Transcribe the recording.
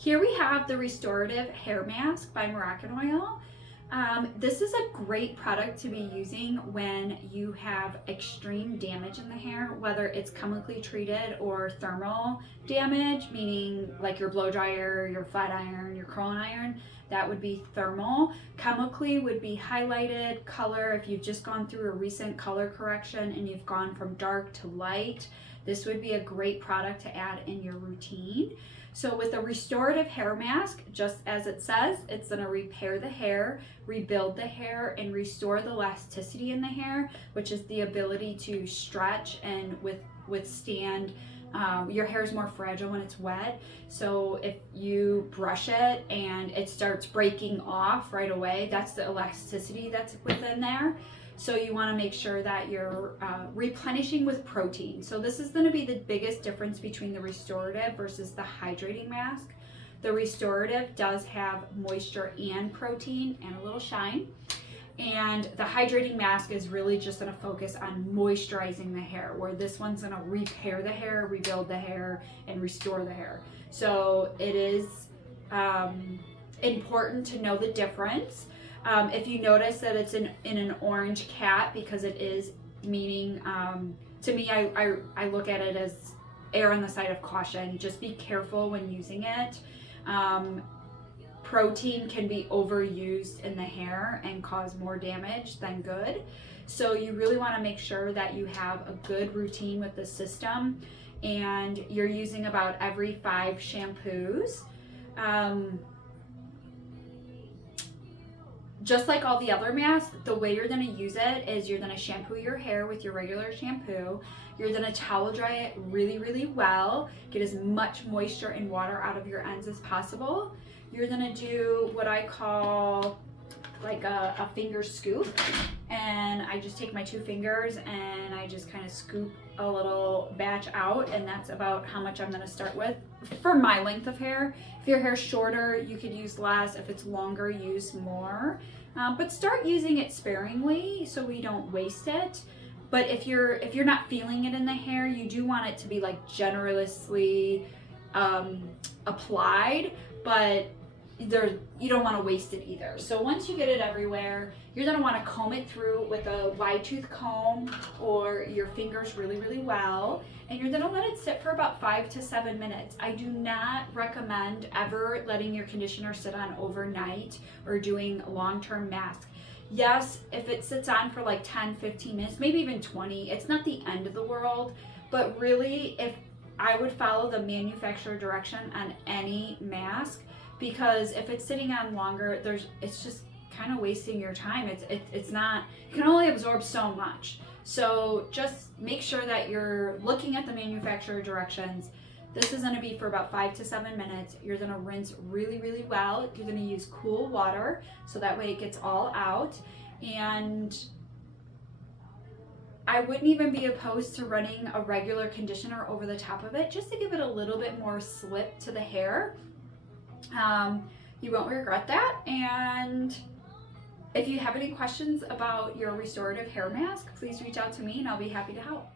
Here we have the Restorative Hair Mask by Moroccan Oil. This is a great product to be using when you have extreme damage in the hair, whether it's chemically treated or thermal damage, meaning like your blow dryer, your flat iron, your curling iron. That would be thermal. Chemically would be highlighted color. If you've just gone through a recent color correction and you've gone from dark to light, this would be a great product to add in your routine. So with a restorative hair mask, just as it says, it's going to repair the hair, rebuild the hair, and restore the elasticity in the hair, which is the ability to stretch and withstand. Your hair is more fragile when it's wet, so if you brush it and it starts breaking off right away, that's the elasticity that's within there. So you want to make sure that you're replenishing with protein. So this is going to be the biggest difference between the restorative versus the hydrating mask. The restorative does have moisture and protein and a little shine. And the hydrating mask is really just going to focus on moisturizing the hair, where this one's going to repair the hair, rebuild the hair, and restore the hair. So it is important to know the difference. If you notice that it's in an orange cap, because it is, meaning to me, I look at it as err on the side of caution. Just be careful when using it. Protein can be overused in the hair and cause more damage than good. So you really want to make sure that you have a good routine with the system, and you're using about every 5 shampoos. Just like all the other masks, the way you're going to use it is you're going to shampoo your hair with your regular shampoo. You're going to towel dry it really, really well. Get as much moisture and water out of your ends as possible. You're going to do what I call like a finger scoop. And I just take my 2 fingers and I just kind of scoop a little batch out, and that's about how much I'm going to start with for my length of hair. If your hair's shorter, you could use less. If it's longer, use more. But start using it sparingly so we don't waste it. But if you're not feeling it in the hair, you do want it to be like generously applied, but you don't want to waste it either. So once you get it everywhere, you're going to want to comb it through with a wide tooth comb or your fingers really, really well. And you're going to let it sit for about 5 to 7 minutes. I do not recommend ever letting your conditioner sit on overnight or doing long-term mask. Yes, if it sits on for like 10, 15 minutes, maybe even 20, it's not the end of the world. But really, if I would follow the manufacturer direction on any mask, because if it's sitting on longer, it's just kind of wasting your time. It's not, you can only absorb so much. So just make sure that you're looking at the manufacturer directions. This is going to be for about 5 to 7 minutes. You're going to rinse really, really well. You're going to use cool water so that way it gets all out. And I wouldn't even be opposed to running a regular conditioner over the top of it, just to give it a little bit more slip to the hair. You won't regret that. And if you have any questions about your restorative hair mask, please reach out to me and I'll be happy to help.